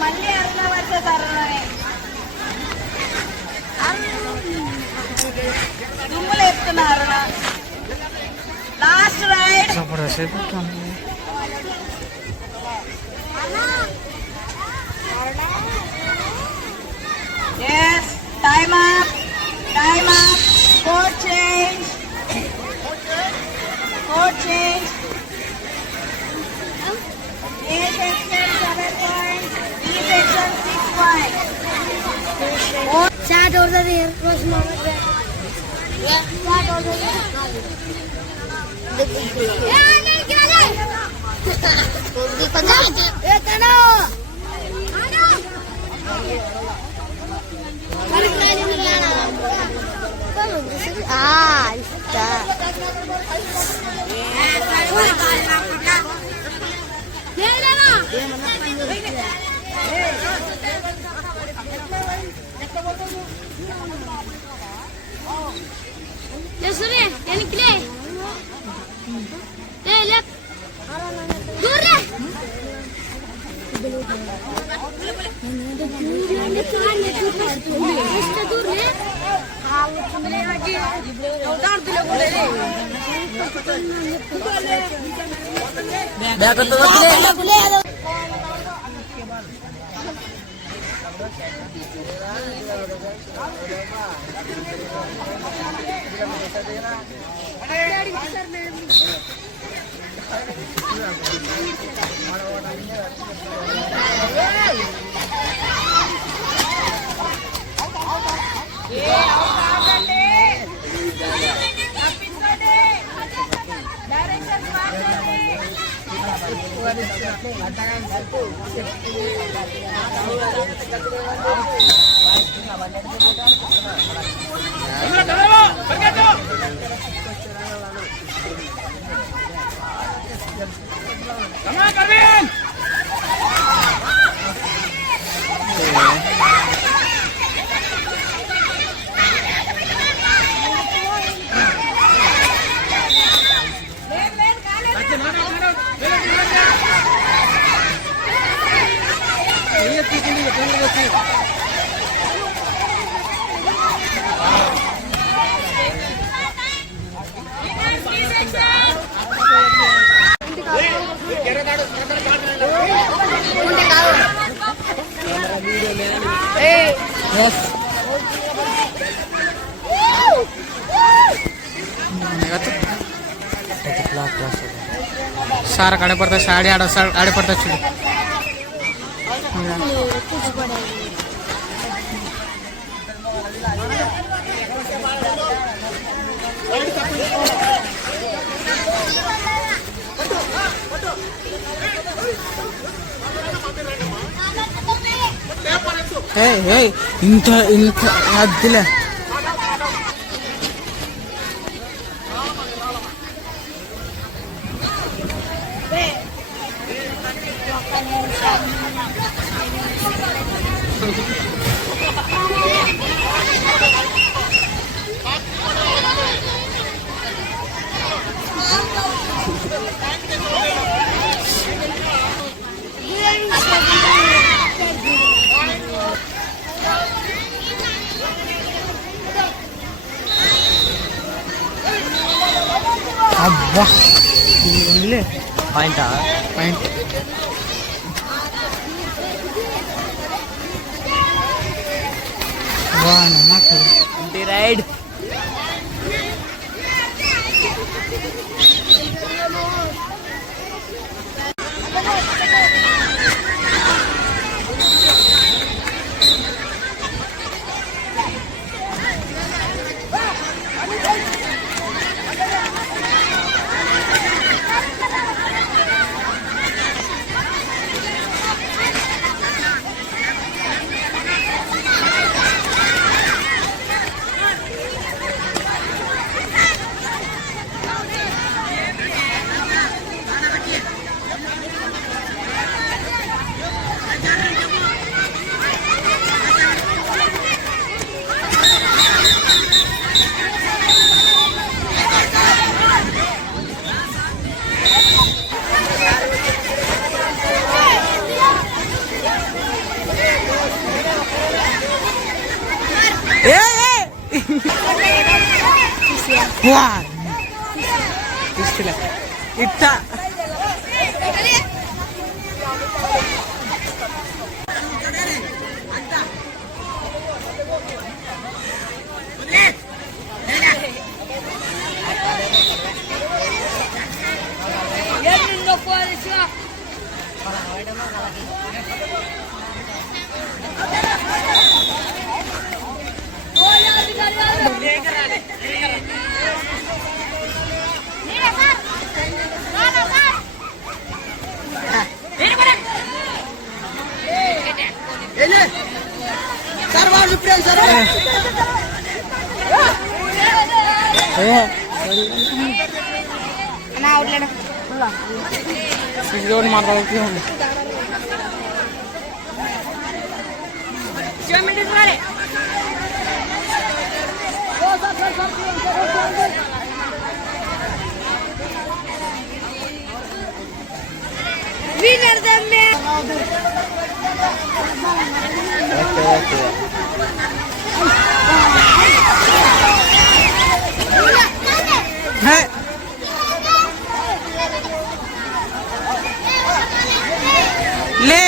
మళ్ళీ అరుణ వచ్చేసారు దుమ్ములు ఎత్తున్నారు last raid yes time up code change A section 7 points B section 6 points Start over there. Cross moment. Yeah, start over there. सारा काड़े पड़ता साड़ी आड़े पड़ता चुड़ ఇంత ఇంత అద్దులే అబ్బా పాయింట్ పాయింట్ రైడ్ ఇట్టా మాట్లాడుతూ లే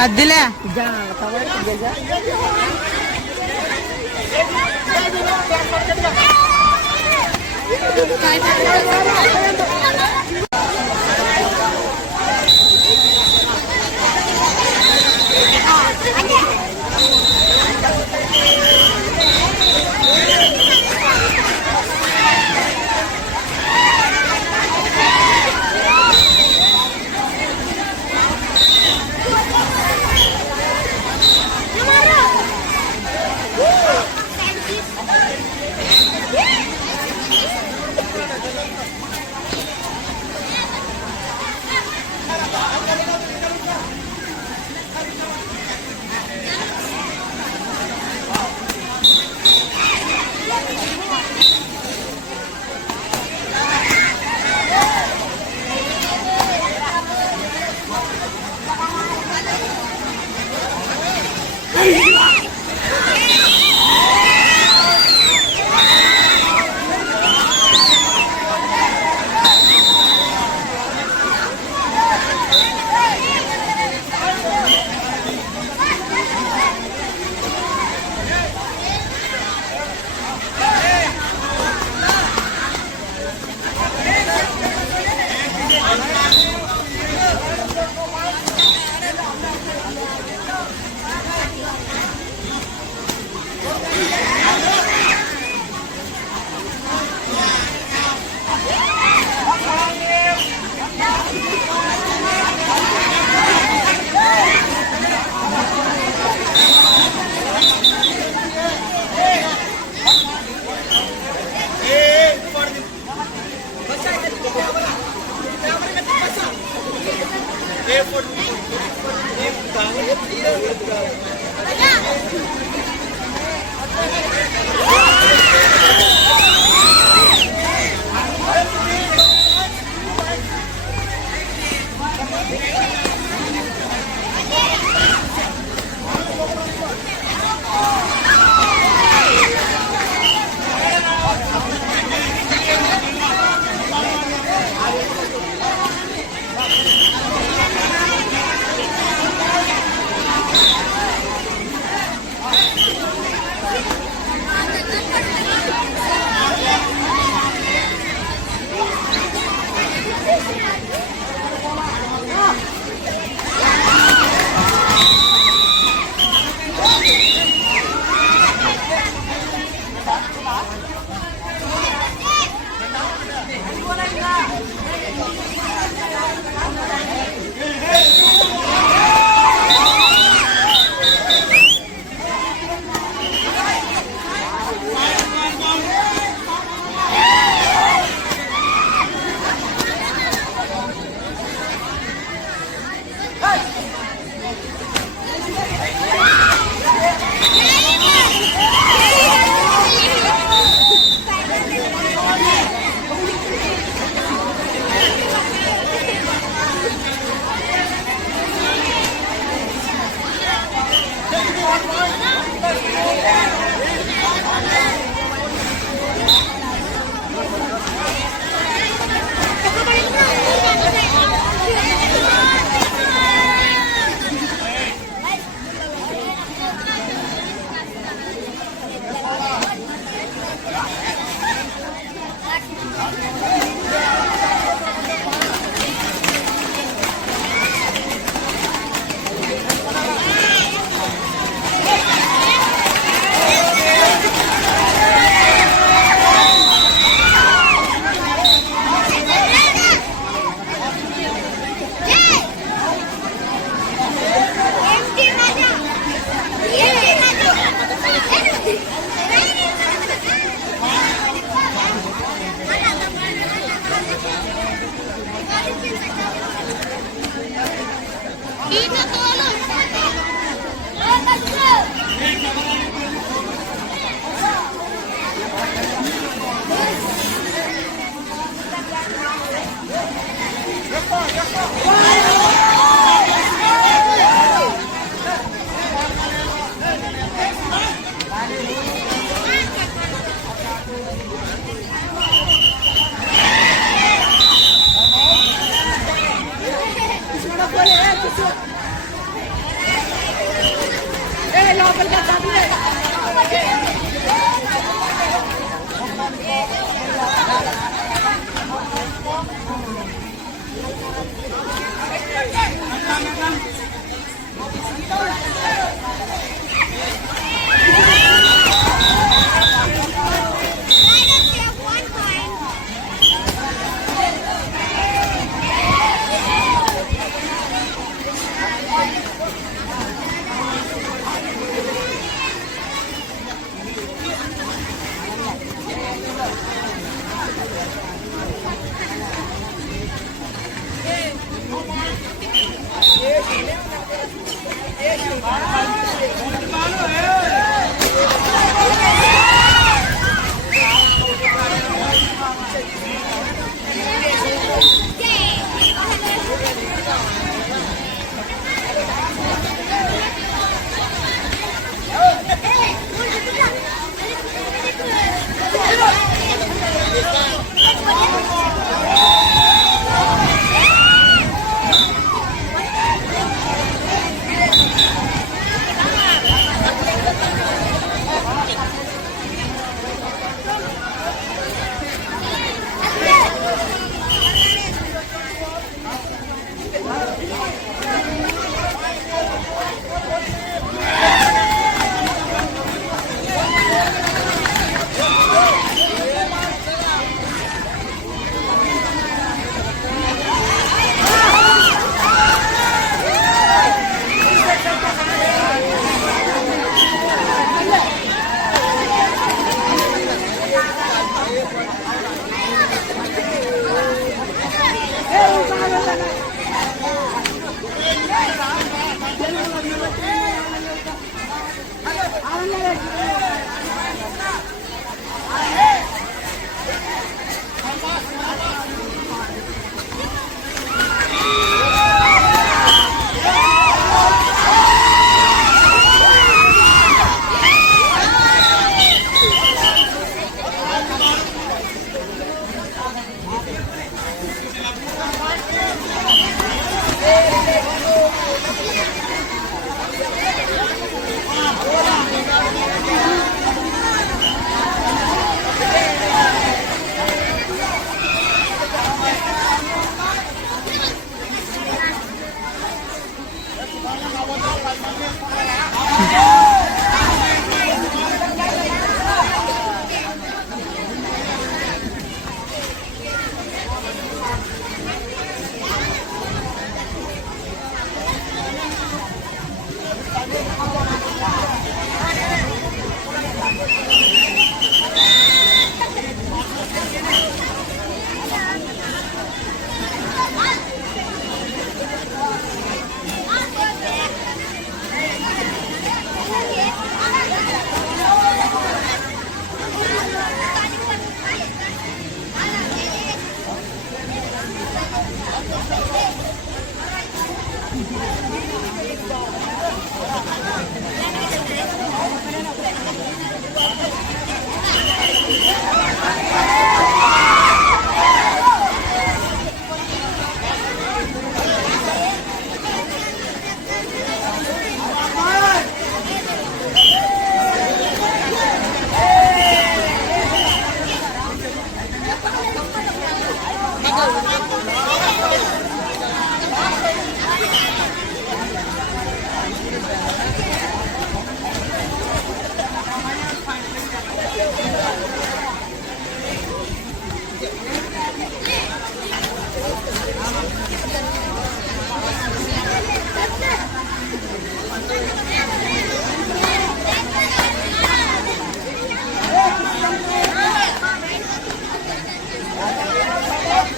అదిలే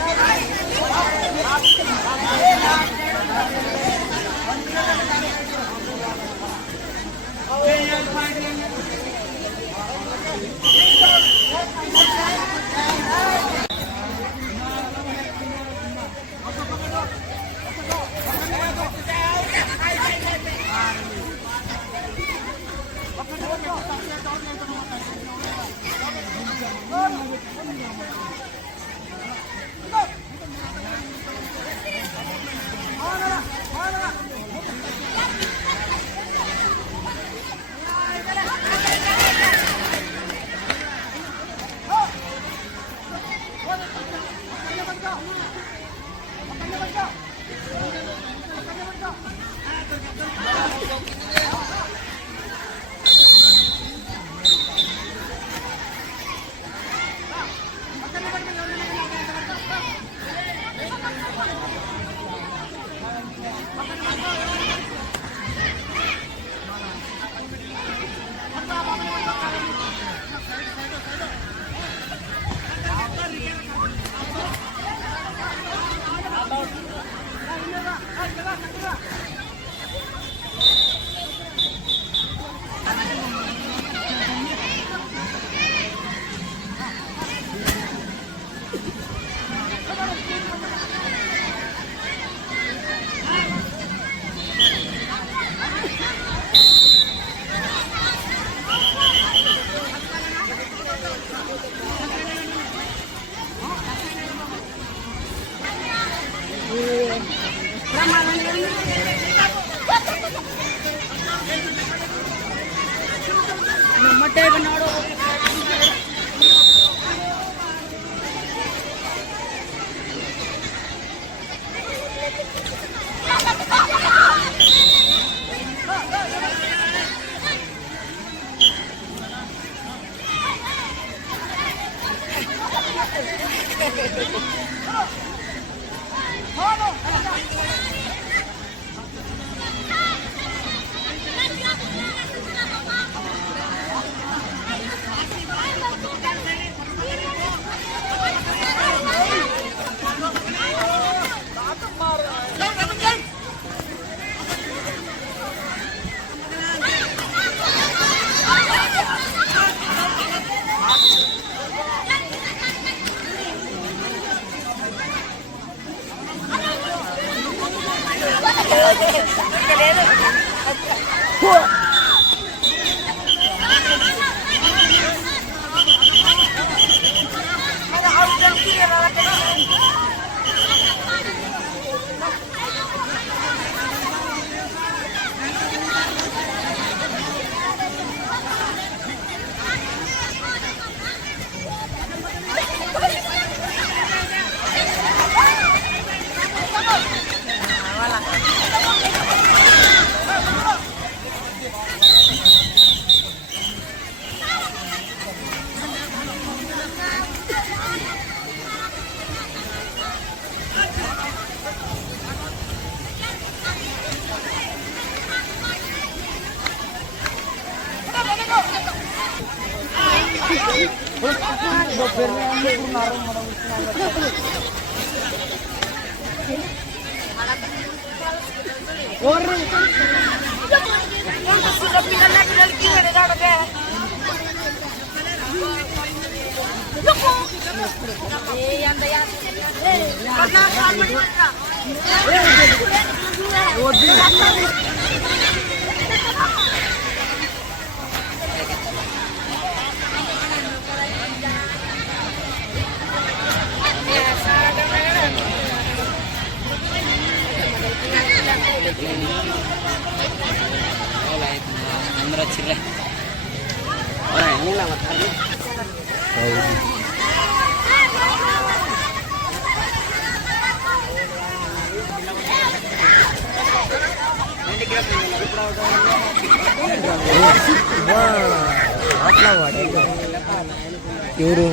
Hey! అందరూ వచ్చిర్రే ఎవరు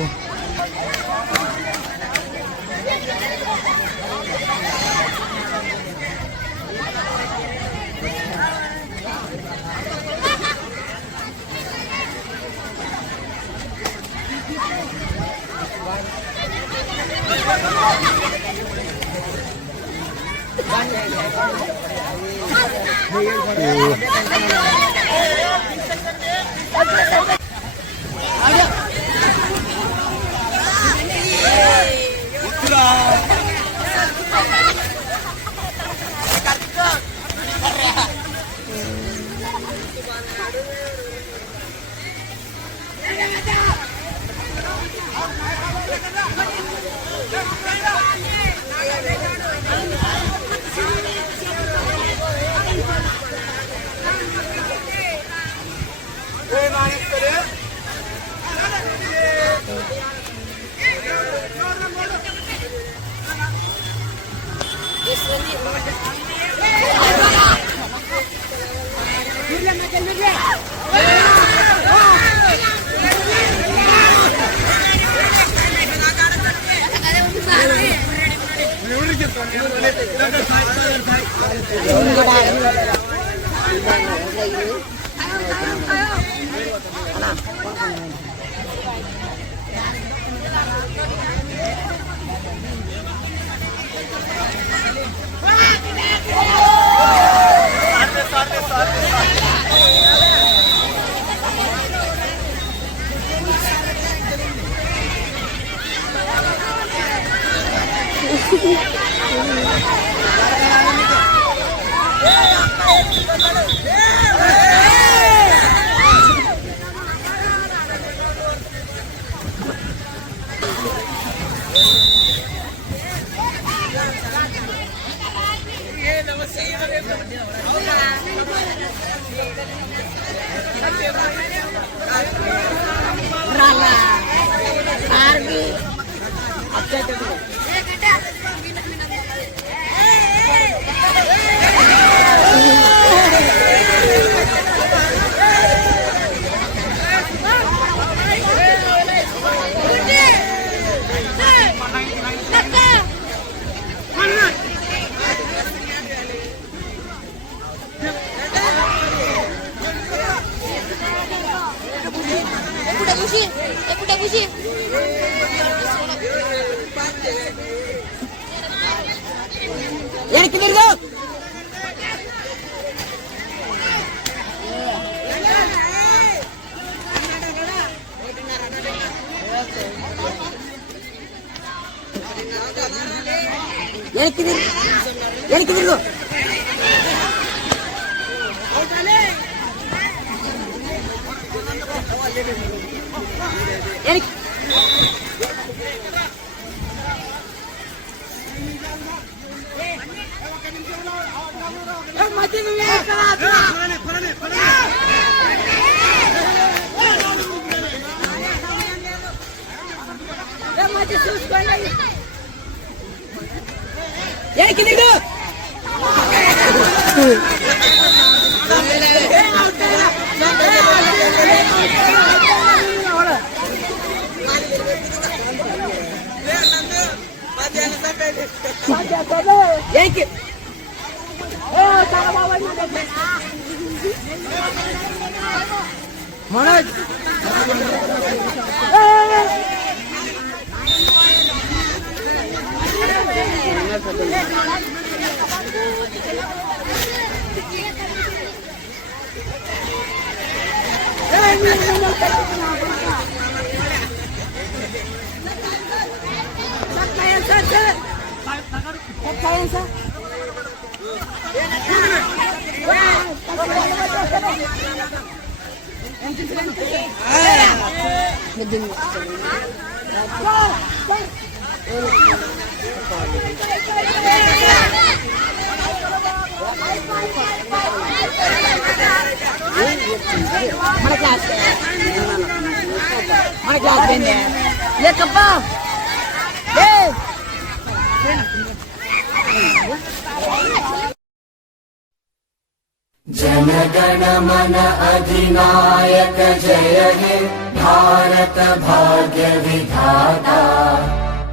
जनगण मन अधिनायक जय हे भारत भाग्य विधाता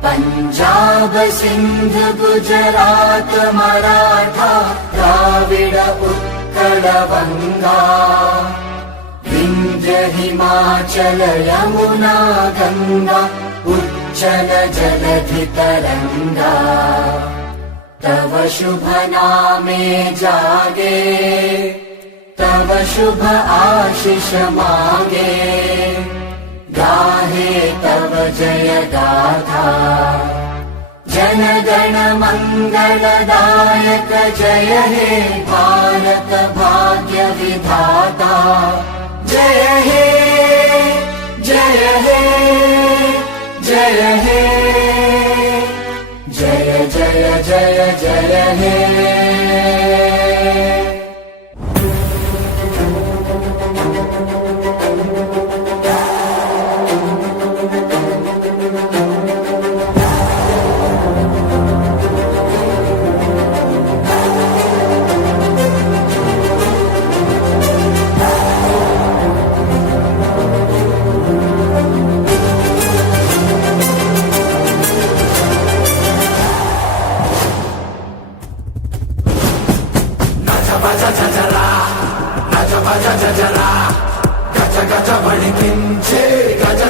पंजाब सिंध गुजरात मराठा द्राविड उत्कल बंगा विंध्य हिमाचल यमुना गंगा उच्चल जलधि तरंगा तव शुभ नामे जागे तव शुभ आशीष मागे गाहे तव जय गाथा जन गण मंगलदायक जय हे भारत भाग्य विधाता जय हे जय हे जय हे जय जय जय जय हे గజ గజ వణికించే గజ